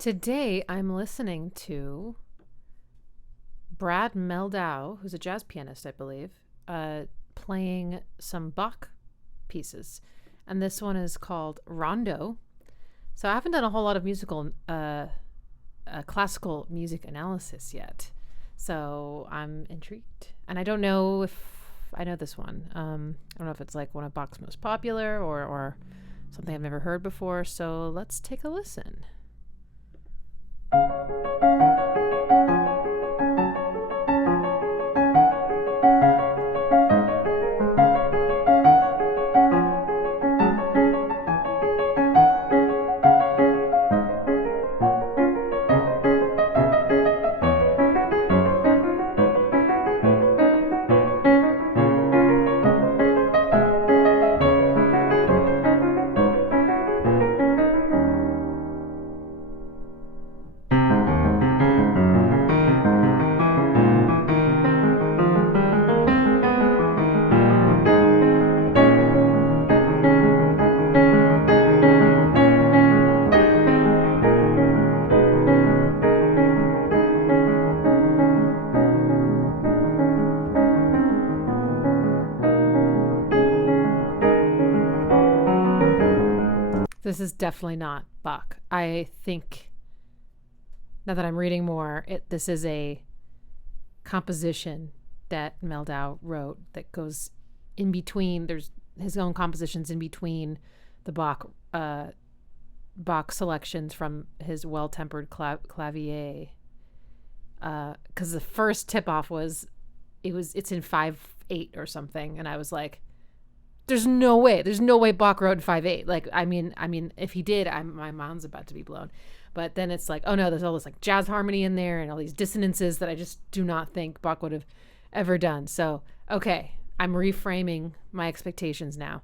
Today, I'm listening to Brad Mehldau, who's a jazz pianist, I believe, playing some Bach pieces. And this one is called Rondo. So I haven't done a whole lot of classical music analysis yet. So I'm intrigued. And I don't know if I know this one. I don't know if it's like one of Bach's most popular or something I've never heard before. So let's take a listen. This is definitely not Bach. I think, now that I'm reading more, this is a composition that Mehldau wrote that goes in between. There's his own compositions in between the Bach selections from his Well-Tempered Clavier. Because the first tip-off was it's in 5/8 or something, and I was like, There's no way Bach wrote in 5/8. Like, I mean, if he did, my mind's about to be blown. But then it's like, oh no, there's all this like jazz harmony in there and all these dissonances that I just do not think Bach would have ever done. So, okay, I'm reframing my expectations now.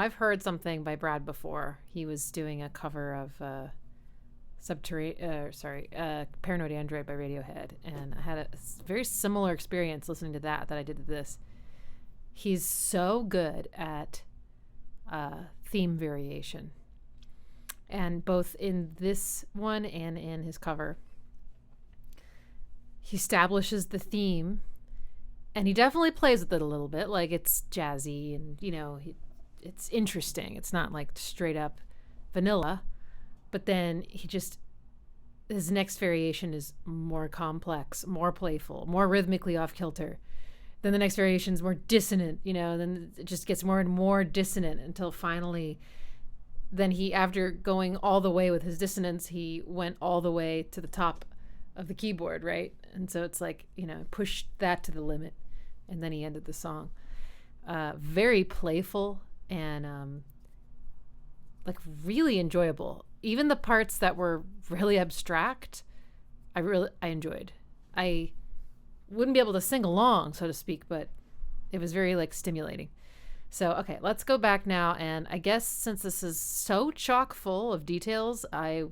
I've heard something by Brad before. He was doing a cover of Paranoid Android by Radiohead, and I had a very similar experience listening to that I did to this. He's so good at theme variation, and both in this one and in his cover, he establishes the theme, and he definitely plays with it a little bit, like it's jazzy and, you know, it's interesting. It's not like straight up vanilla, but then his next variation is more complex, more playful, more rhythmically off kilter. Then the next variation is more dissonant, you know, then it just gets more and more dissonant until finally, then he, after going all the way with his dissonance, he went all the way to the top of the keyboard, right? And so it's like, you know, pushed that to the limit, and then he ended the song. Very playful and like really enjoyable. Even the parts that were really abstract, I enjoyed. I wouldn't be able to sing along, so to speak, but it was very like stimulating. So, okay, let's go back now, and I guess since this is so chock full of details, I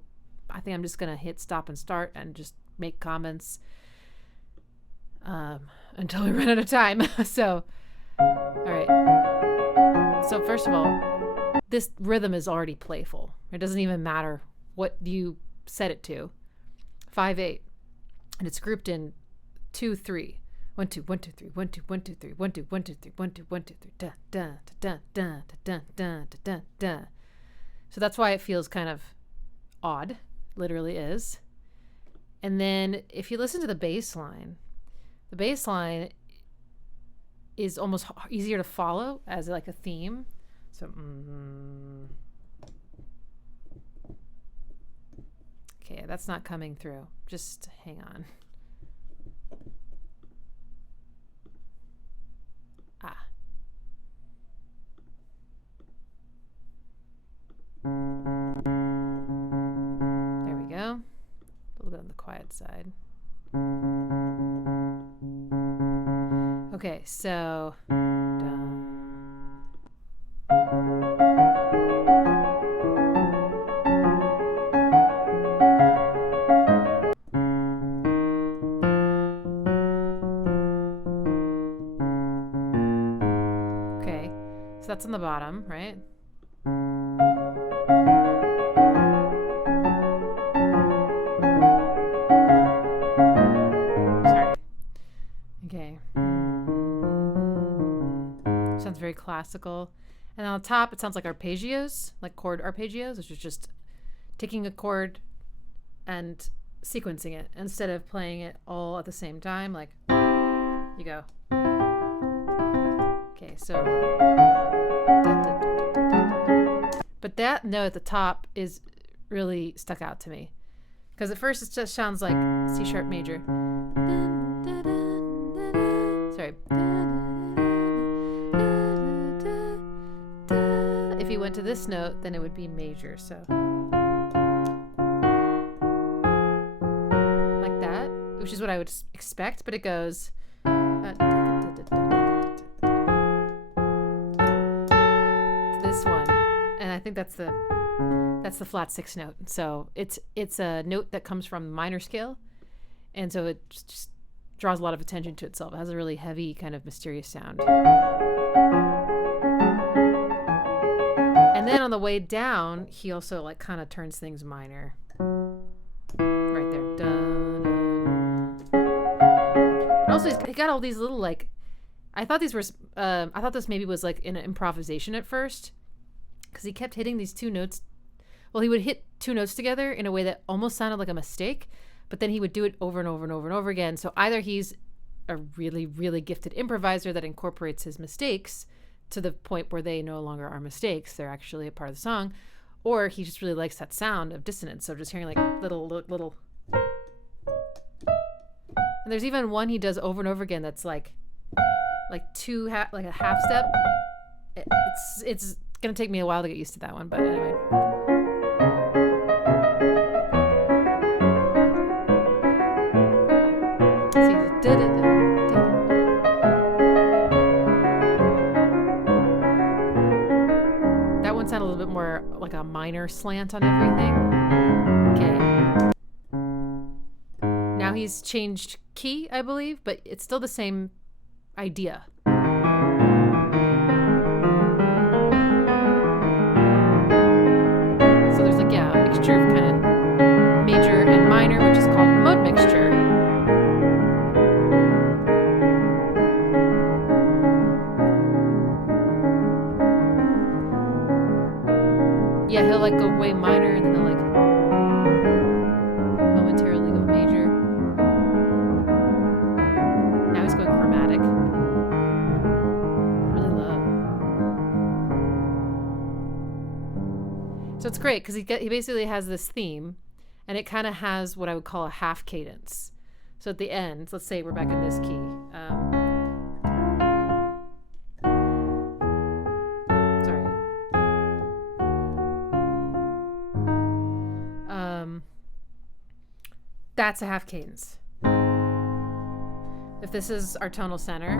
think I'm just gonna hit stop and start and just make comments until we run out of time. So, all right. So first of all, this rhythm is already playful. It doesn't even matter what you set it to. 5/8, and it's grouped in 2/3. 1 2 1 2 3 1 2 1 2 3 1 2 1 2 3 1 2 1 2 3 da da da da da da da da. So that's why it feels kind of odd. Literally is. And then if you listen to the bass line is almost easier to follow as like a theme. So okay, that's not coming through. Just hang on. There we go. A little bit on the quiet side. Okay, so okay, so that's on the bottom, right? Very classical. And on the top it sounds like arpeggios, like chord arpeggios, which is just taking a chord and sequencing it instead of playing it all at the same time, like you go. Okay, so but that note at the top is really stuck out to me, because at first it just sounds like C sharp major. Sorry. If you went to this note, then it would be major, so like that, which is what I would expect, but it goes to this one, and I think that's the flat 6 note. So it's a note that comes from the minor scale, and so it just draws a lot of attention to itself. It has a really heavy, kind of mysterious sound. And then on the way down, he also like kind of turns things minor. Right there. And also, he got all these little like, I thought this maybe was like an improvisation at first, because he kept hitting these 2 notes. Well, he would hit 2 notes together in a way that almost sounded like a mistake, but then he would do it over and over and over and over again. So either he's a really, really gifted improviser that incorporates his mistakes to the point where they no longer are mistakes, they're actually a part of the song, or he just really likes that sound of dissonance. So just hearing like little. And there's even one he does over and over again that's like a half step. It's gonna take me a while to get used to that one, but anyway. minor slant on everything. Okay. Now he's changed key, I believe, but it's still the same idea. So there's like, yeah, a mixture of kind of major and minor, which is called mode mixture. Yeah, he'll like go way minor and then he'll like momentarily go major. Now he's going chromatic. Really low. So it's great because he basically has this theme, and it kind of has what I would call a half cadence. So at the end, let's say we're back in this key. That's a half cadence. If this is our tonal center,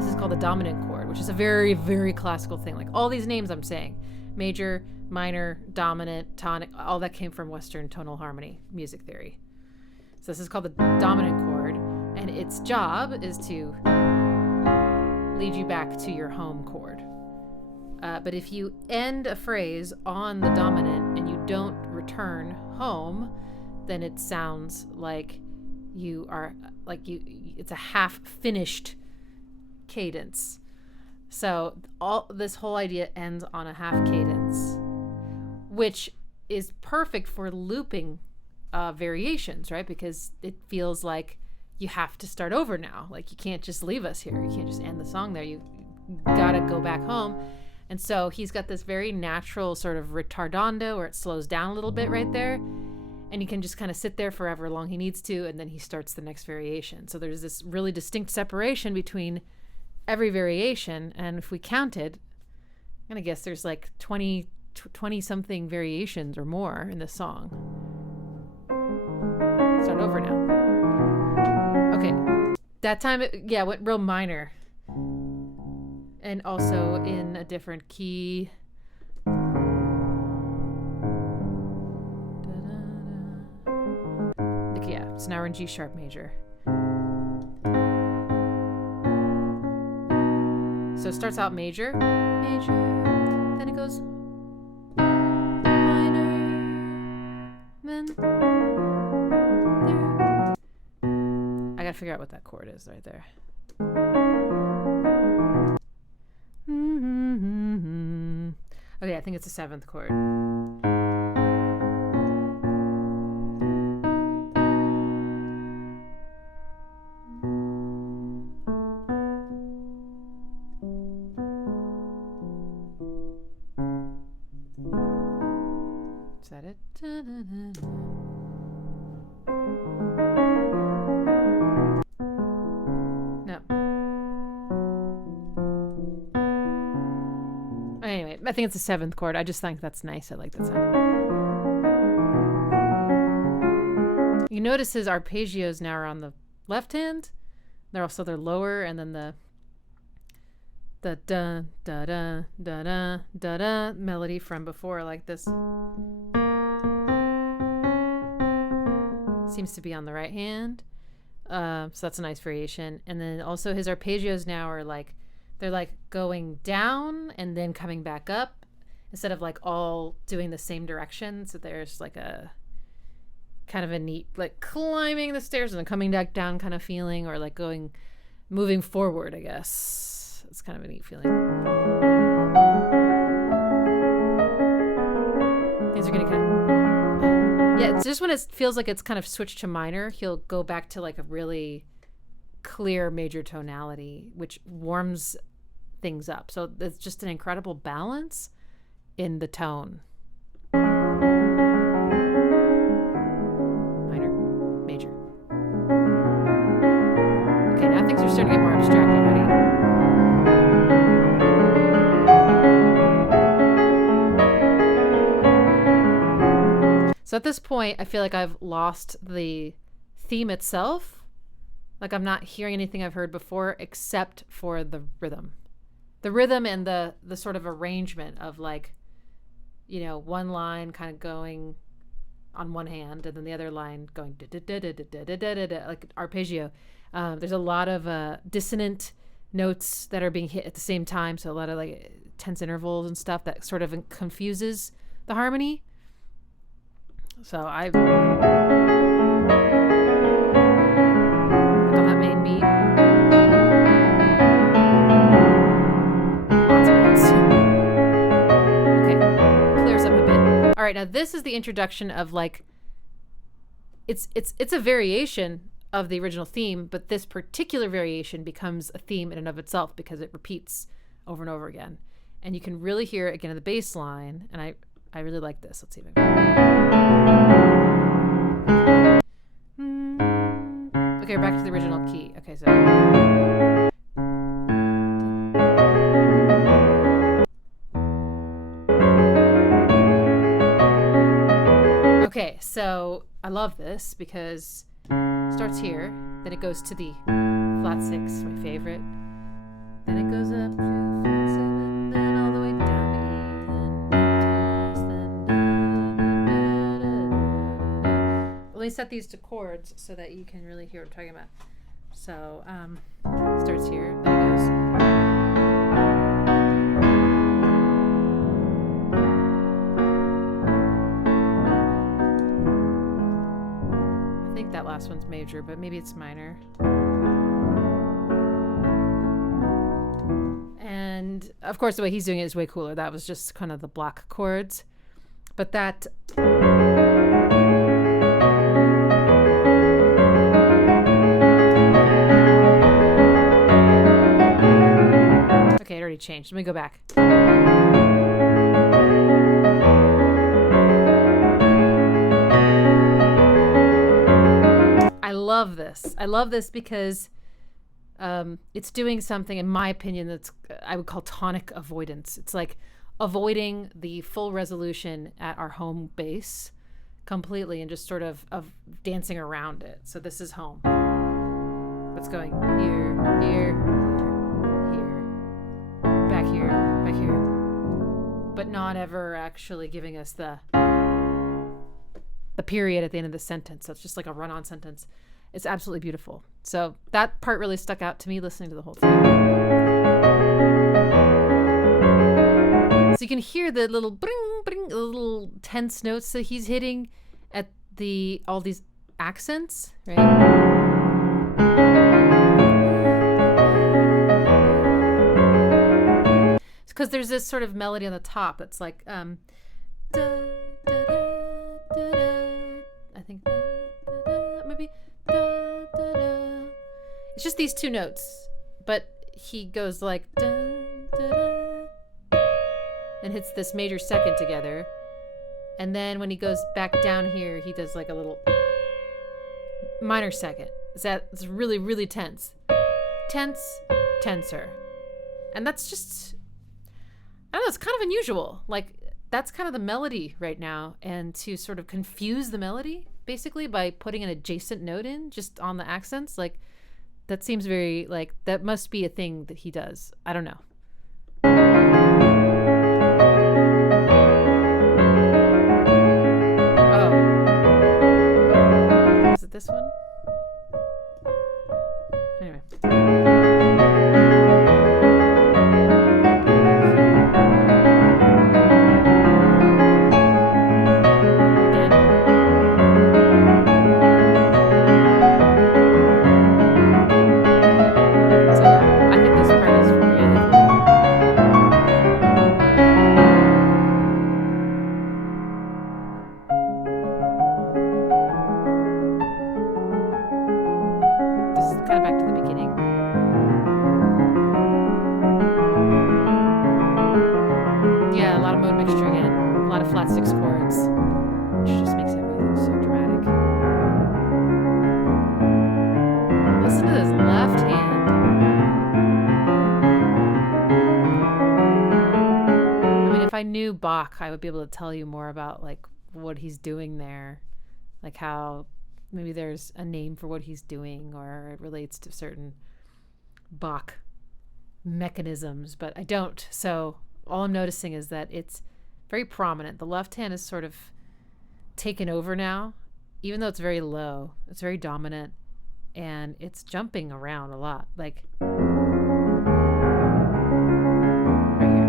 this is called the dominant chord, which is a very, very classical thing. Like all these names I'm saying, major, minor, dominant, tonic, all that came from Western tonal harmony music theory. So this is called the dominant chord, and its job is to lead you back to your home chord. But if you end a phrase on the dominant and you don't return home, then it sounds like you are it's a half finished cadence. So this whole idea ends on a half cadence, which is perfect for looping variations, right? Because it feels like you have to start over now. Like you can't just leave us here. You can't just end the song there. You gotta go back home. And so he's got this very natural sort of retardando where it slows down a little bit right there. And he can just kind of sit there for however long he needs to, and then he starts the next variation. So there's this really distinct separation between every variation. And if we counted, I'm going to guess there's like 20 something variations or more in this song. Start over now. Okay. That time, it went real minor. And also in a different key. Yeah, so now we're in G sharp major. So it starts out major, then it goes minor, then there. I gotta figure out what that chord is right there. Okay, I think it's a seventh chord. Is that it? No. Anyway, I think it's a seventh chord. I just think that's nice. I like that sound. You notice his arpeggios now are on the left hand. They're lower, and then the da da da da da da da melody from before, like this, seems to be on the right hand. So that's a nice variation. And then also his arpeggios now are like, they're like going down and then coming back up instead of like all doing the same direction. So there's like a kind of a neat, like climbing the stairs and then coming back down kind of feeling, or like moving forward, I guess. It's kind of a neat feeling. Things are going to kind of, yeah, it's just when it feels like it's kind of switched to minor, he'll go back to like a really clear major tonality, which warms things up. So it's just an incredible balance in the tone. Minor, major. Okay, now things are starting to get more abstract already. So at this point, I feel like I've lost the theme itself. Like I'm not hearing anything I've heard before except for the rhythm. the rhythm and the sort of arrangement of like, you know, one line kind of going on one hand and then the other line going like arpeggio. There's a lot of dissonant notes that are being hit at the same time, so a lot of like tense intervals and stuff that sort of confuses the harmony. So I on that main beat, lots of notes. Okay, clears up a bit. All right, now this is the introduction of like it's a variation of the original theme, but this particular variation becomes a theme in and of itself because it repeats over and over again. And you can really hear it again in the bass line, and I really like this. Let's see if I can. Okay, we're back to the original key. Okay, so okay, so I love this because it starts here, then it goes to the flat 6, my favorite. Then it goes up to flat 7, then all the way down to E, then let me set these to chords so that you can really hear what I'm talking about. So it starts here, then it goes. I think that last one's major, but maybe it's minor. And of course, the way he's doing it is way cooler. That was just kind of the block chords. But that. Okay, it already changed. Let me go back. I love this. I love this because it's doing something, in my opinion, that's I would call tonic avoidance. It's like avoiding the full resolution at our home bass completely and just sort of dancing around it. So this is home. It's going here, here, here, back here, back here, but not ever actually giving us the period at the end of the sentence. So it's just like a run-on sentence. It's absolutely beautiful. So that part really stuck out to me listening to the whole thing. So you can hear the little bring, bring, the little tense notes that he's hitting at all these accents, right? Because there's this sort of melody on the top that's like, da, da, da, da, da, I think, da, da, da, maybe, da, da, da. It's just these two notes, but he goes like, da, da, da, and hits this major second together. And then when he goes back down here, he does like a little minor second. It's really, really tense. Tense, tenser. And that's just, I don't know, it's kind of unusual. Like, that's kind of the melody right now. And to sort of confuse the melody, basically, by putting an adjacent note in just on the accents, like, that seems very, like, that must be a thing that he does. I don't know. Oh. Is it this one? Anyway. I knew Bach, I would be able to tell you more about like what he's doing there, like how maybe there's a name for what he's doing or it relates to certain Bach mechanisms, but I don't. So all I'm noticing is that it's very prominent. The left hand is sort of taken over now, even though it's very low. It's very dominant, and it's jumping around a lot. Like right here.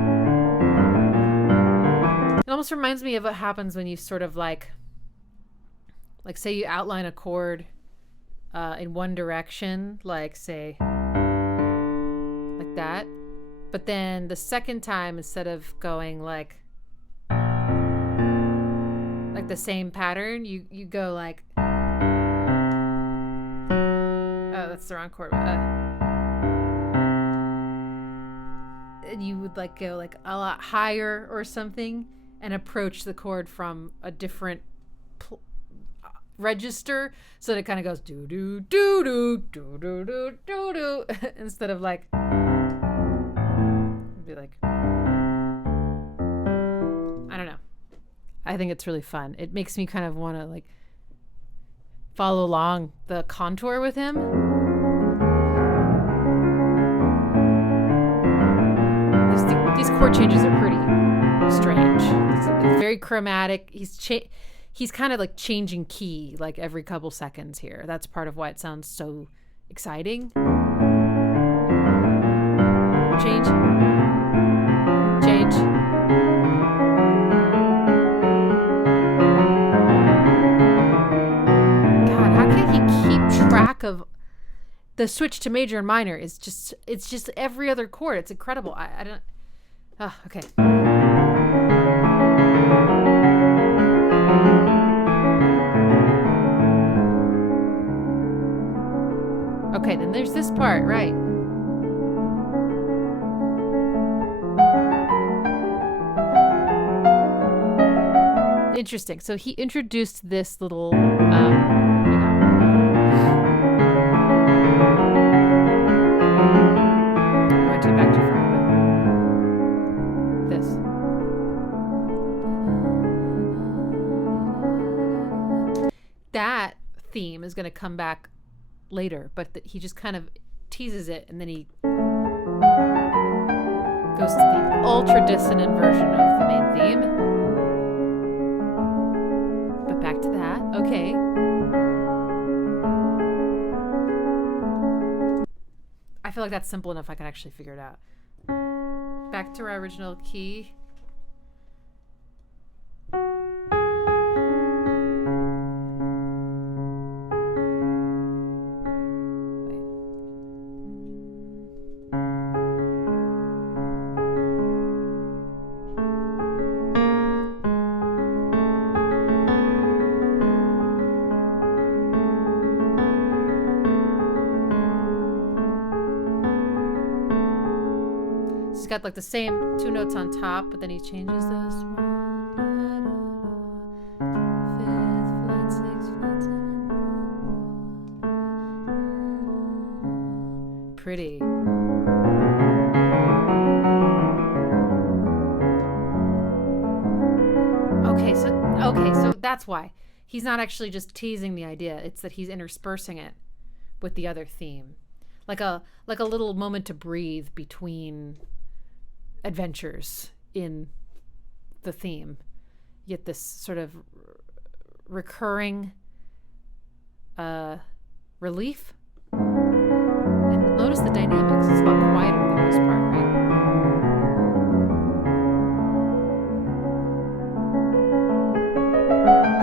It almost reminds me of what happens when you sort of like say you outline a chord in one direction, like say like that, but then the second time, instead of going like the same pattern, you go like, oh, that's the wrong chord. And you would like go like a lot higher or something and approach the chord from a different register, so that it kind of goes do do do do do do do do do instead of like be like, I don't know. I think it's really fun. It makes me kind of want to like follow along the contour with him. These chord changes are pretty strange. It's very chromatic. He's kind of like changing key like every couple seconds here. That's part of why it sounds so exciting. Change. Change. God, how can he keep track of the switch to major and minor? It's just every other chord. It's incredible. I don't. Oh, okay. Okay, then there's this part, right? Interesting. So he introduced this little back to front. This. That theme is going to come back later, but he just kind of teases it, and then he goes to the ultra dissonant version of the main theme. But back to that. Okay. I feel like that's simple enough I can actually figure it out. Back to our original key. He's got like the same two notes on top, but then he changes those. Fifth, flat, sixth, flat, seven. Pretty. Okay, so that's why. He's not actually just teasing the idea. It's that he's interspersing it with the other theme. Like a little moment to breathe between adventures in the theme. You get this sort of recurring relief. And notice the dynamics. It's a lot quieter than this part, right?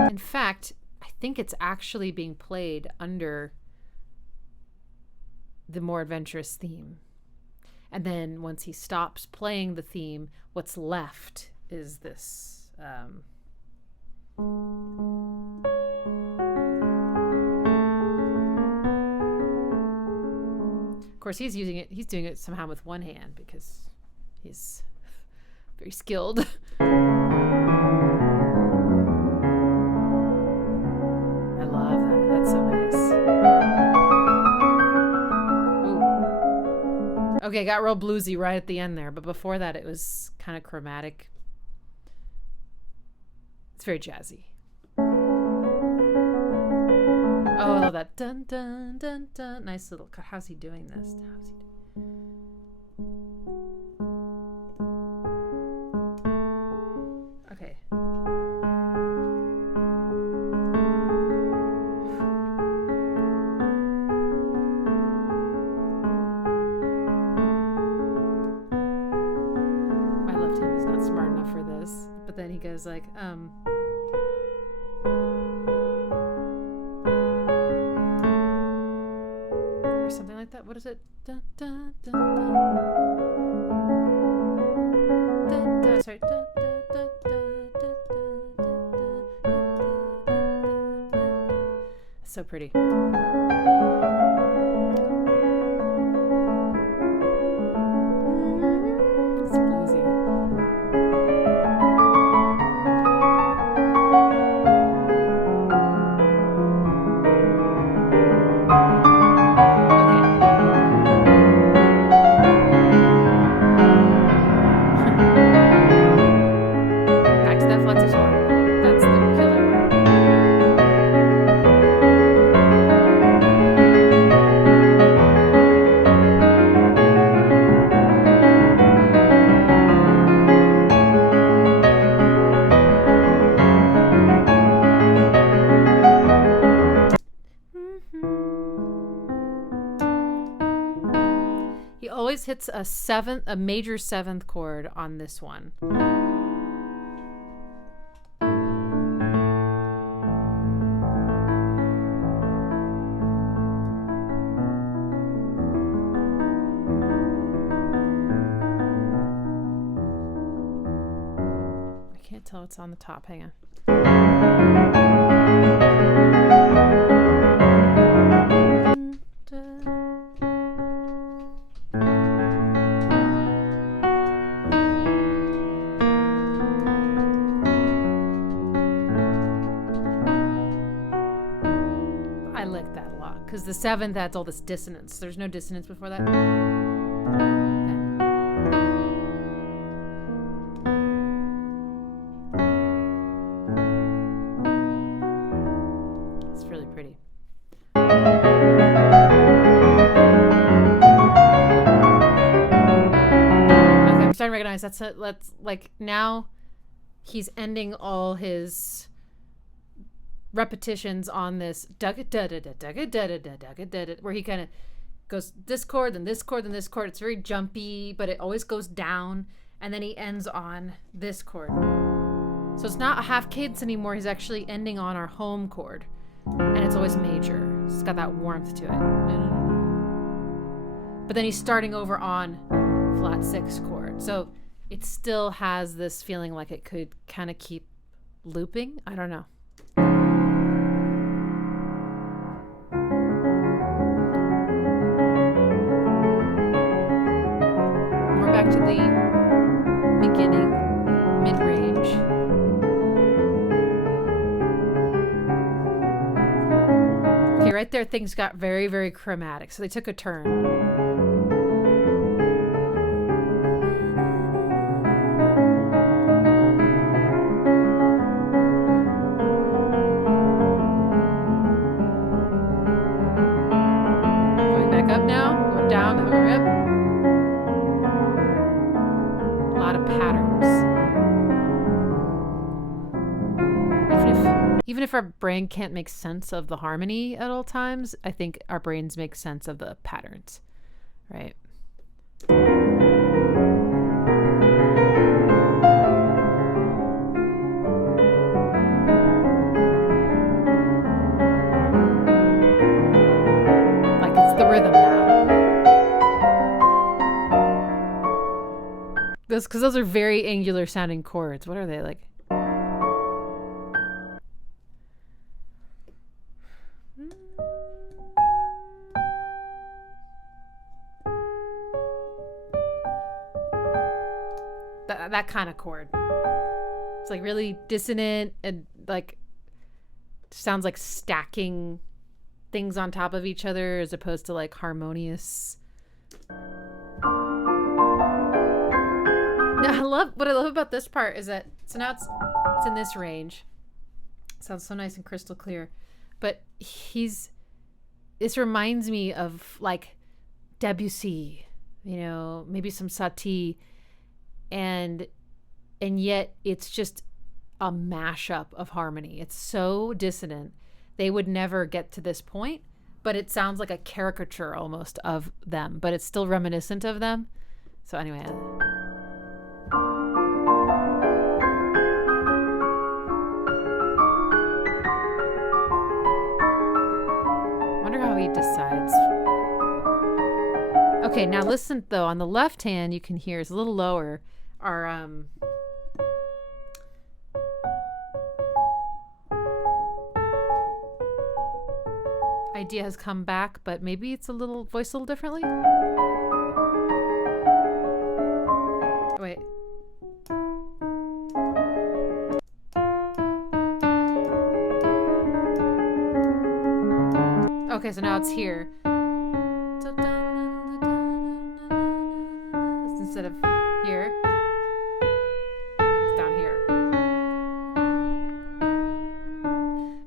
In fact, I think it's actually being played under the more adventurous theme. And then once he stops playing the theme, what's left is this. Of course, he's doing it somehow with one hand because he's very skilled. I love that. That's so nice. Okay, got real bluesy right at the end there, but before that it was kind of chromatic. It's very jazzy. Oh, I love that. Dun, dun, dun, dun. Nice little cut. How's he doing this? How's he doing? not smart enough for this. But then he goes like, or something like that. What is it? Dun, dun, dun, dun. Dun, dun, sorry. Dun, dun, dun, dun, dun, dun. So pretty. It's bluesy. Back to that flat six chord. That's the killer one. He always hits a major seventh chord on this one. I can't tell what's on the top. Hang on. I like that a lot because the seventh adds all this dissonance. There's no dissonance before that. It's really pretty. Okay, I'm starting to recognize that's it. Let's like now he's ending all his repetitions on this where he kind of goes this chord, then this chord, then this chord. It's very jumpy, but it always goes down, and then he ends on this chord. So it's not a half cadence anymore. He's actually ending on our home chord, and it's always major. It's got that warmth to it. But then he's starting over on flat six chord. So it still has this feeling like it could kind of keep looping. I don't know. Back to the beginning, mid-range. Okay, right there things got very, very chromatic. So they took a turn. Going back up now, going down, going up. Patterns. Even if our brain can't make sense of the harmony at all times, I think our brains make sense of the patterns, right? Like it's the rhythm now. Because those are very angular sounding chords. What are they like? That kind of chord. It's like really dissonant and like sounds like stacking things on top of each other as opposed to like harmonious. What I love about this part is that so now it's in this range. Sounds so nice and crystal clear. But this reminds me of like Debussy, you know, maybe some Satie, and yet it's just a mashup of harmony. It's so dissonant. They would never get to this point, but it sounds like a caricature almost of them, but it's still reminiscent of them. So anyway, Okay, now listen though. On the left hand, you can hear it's a little lower. Our idea has come back, but maybe it's a little voiced a little differently. Wait. Okay, so now it's here. Instead of here, it's down here.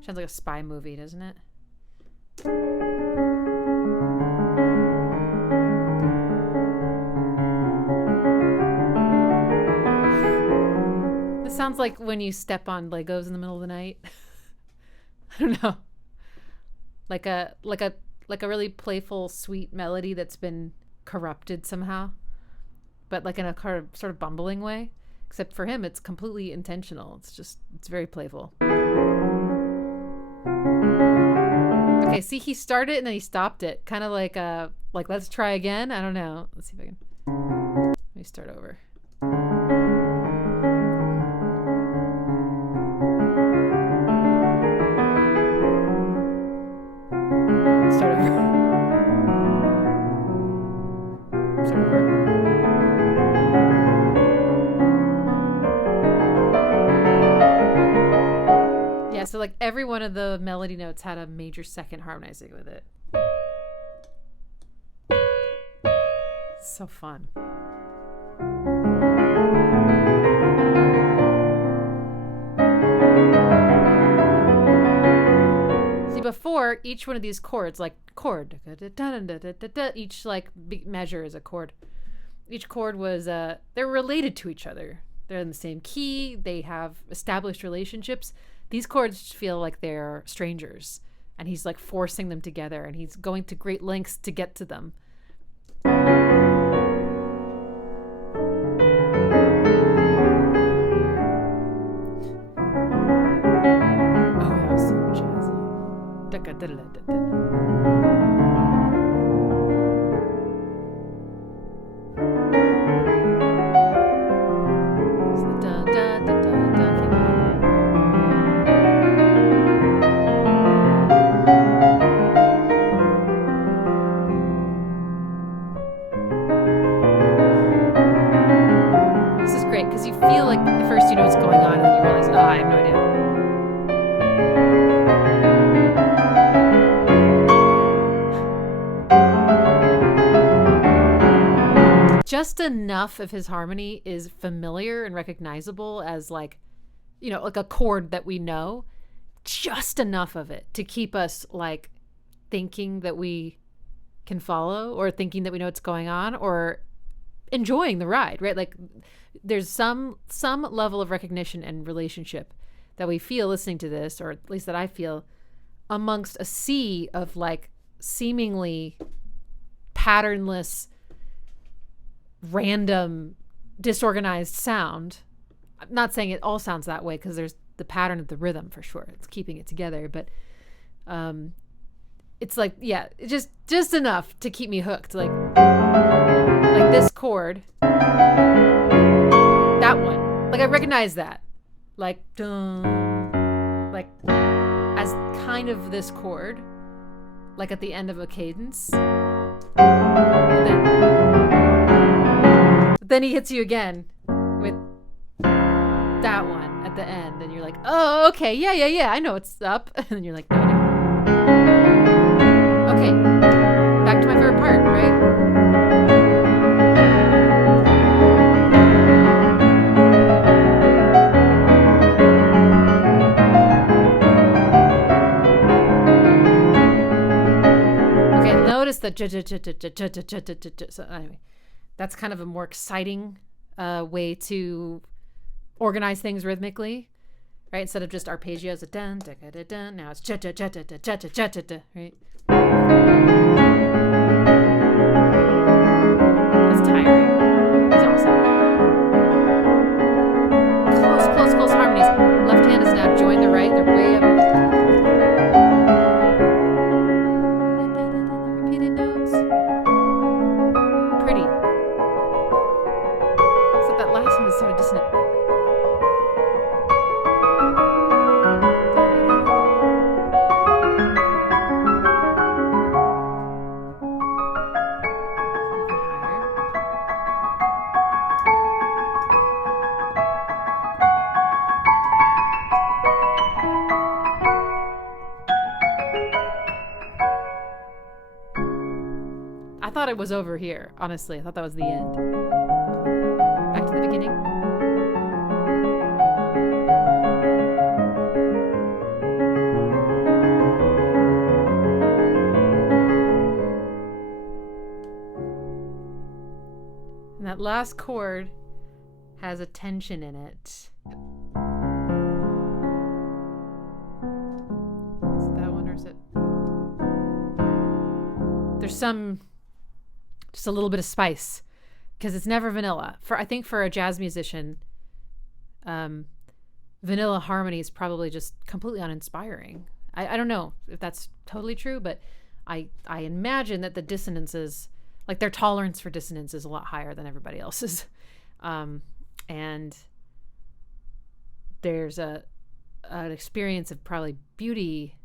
Sounds like a spy movie, doesn't it? This sounds like when you step on Legos in the middle of the night. I don't know. Like a really playful, sweet melody that's been corrupted somehow, but like in a kind of sort of bumbling way. Except for him, it's completely intentional. It's very playful. Okay, see, he started and then he stopped it, kind of like let's try again. I don't know. Let's see if I can. Let me start over. Start over. Start over. Yeah, so like every one of the melody notes had a major second harmonizing with it. So fun. See, before each one of these chords, like chord, each like measure is a chord. Each chord was they're related to each other. They're in the same key. They have established relationships. These chords feel like they're strangers, and he's like forcing them together, and he's going to great lengths to get to them. Oh, that was so jazzy. Because you feel like at first you know what's going on, and then you realize, I have no idea. Just enough of his harmony is familiar and recognizable as like a chord that we know. Just enough of it to keep us like thinking that we can follow, or thinking that we know what's going on, or enjoying the ride, right? Like there's some level of recognition and relationship that we feel listening to this, or at least that I feel, amongst a sea of like seemingly patternless, random, disorganized sound. I'm not saying it all sounds that way, because there's the pattern of the rhythm for sure. It's keeping it together, but it's like, yeah, just enough to keep me hooked. Like this chord, that one, like I recognize that, like dun, like as kind of this chord, like at the end of a cadence. Then he hits you again with that one at the end, and you're like, oh, okay, yeah, I know it's up, and then you're like, no. Okay, back to my favorite part, right? Notice that. So anyway, that's kind of a more exciting way to organize things rhythmically, right? Instead of just arpeggios, dun dun dun dun. Now it's right? That's tiring. It's awesome. Close harmonies. Left hand is now joined the right. They're way up. thought it was over here. Honestly, I thought that was the end. Back to the beginning. And that last chord has a tension in it. Is it that one, or is it? There's just a little bit of spice, because it's never vanilla. I think for a jazz musician, vanilla harmony is probably just completely uninspiring. I don't know if that's totally true, but I imagine that the dissonances, like their tolerance for dissonance, is a lot higher than everybody else's. And there's an experience of probably beauty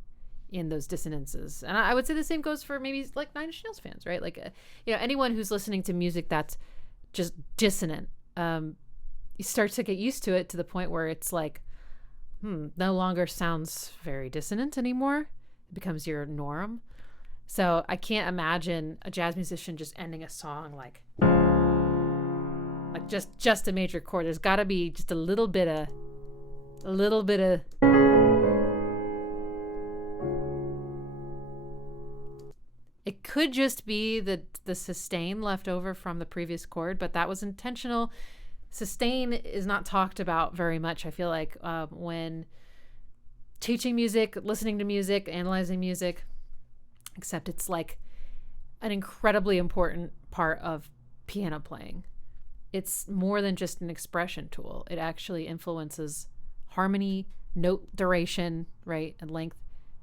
in those dissonances. And I would say the same goes for maybe like Nine Inch Nails fans, right? Like, anyone who's listening to music that's just dissonant, you start to get used to it to the point where it's like, no longer sounds very dissonant anymore. It becomes your norm. So I can't imagine a jazz musician just ending a song like just a major chord. There's got to be just a little bit of it could just be the sustain left over from the previous chord, but that was intentional. Sustain is not talked about very much, I feel like, when teaching music, listening to music, analyzing music, except it's like an incredibly important part of piano playing. It's more than just an expression tool. It actually influences harmony, note duration, right, and length,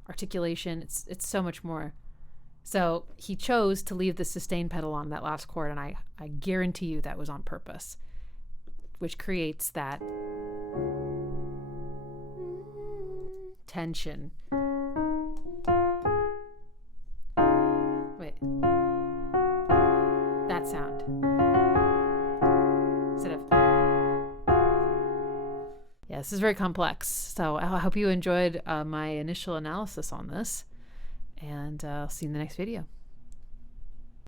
articulation. It's so much more. So he chose to leave the sustain pedal on that last chord, and I guarantee you that was on purpose, which creates that tension. Wait. That sound. Instead of... Yeah, this is very complex. So I hope you enjoyed my initial analysis on this. And I'll see you in the next video.